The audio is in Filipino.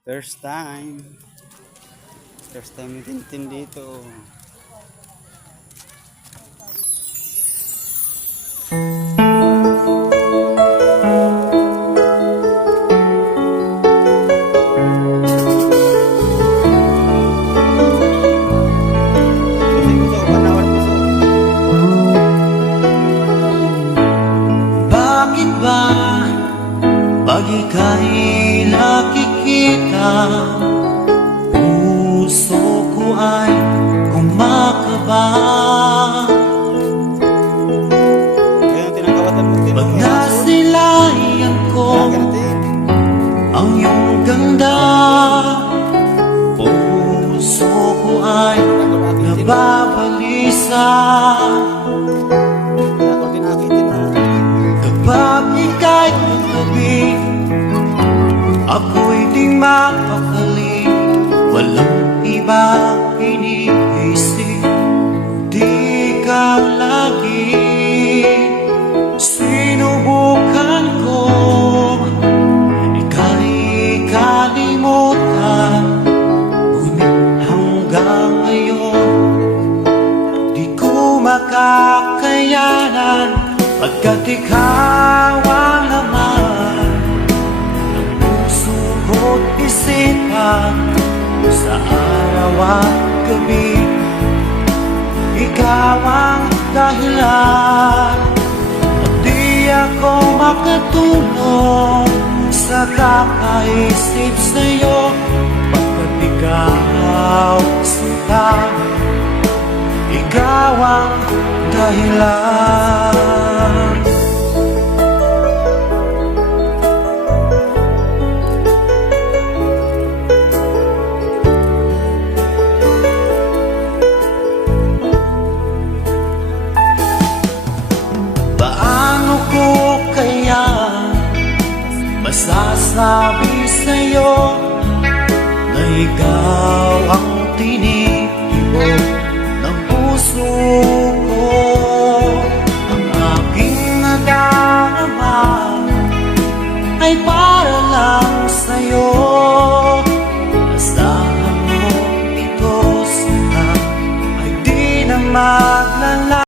First time. First time itintin dito. Bakit ba pag ika'y nakikita, puso ko ay kumakaba? Pag nasilayan ko ang iyong ganda, puso ko ay nababalisa. Kapag ika'y katabi, ako'y di mapakali. Walang ibang iniisip, di ka lagi. Sinubukan ko ika'y kalimutan, ngunit hanggang ngayon di ko makakayanan. Pagkat ikaw ang laman ng puso ko't isipan, sa araw at gabi, ikaw ang dahilan. At di ako makatulog sa kakaisip sa'yo, pagkat ikaw sinta, ikaw ang dahilan. Paano ko kaya masasabi sa'yo na ikaw ang tinitibok ng puso ko? Ang aking nadarama ay para lang sa'yo.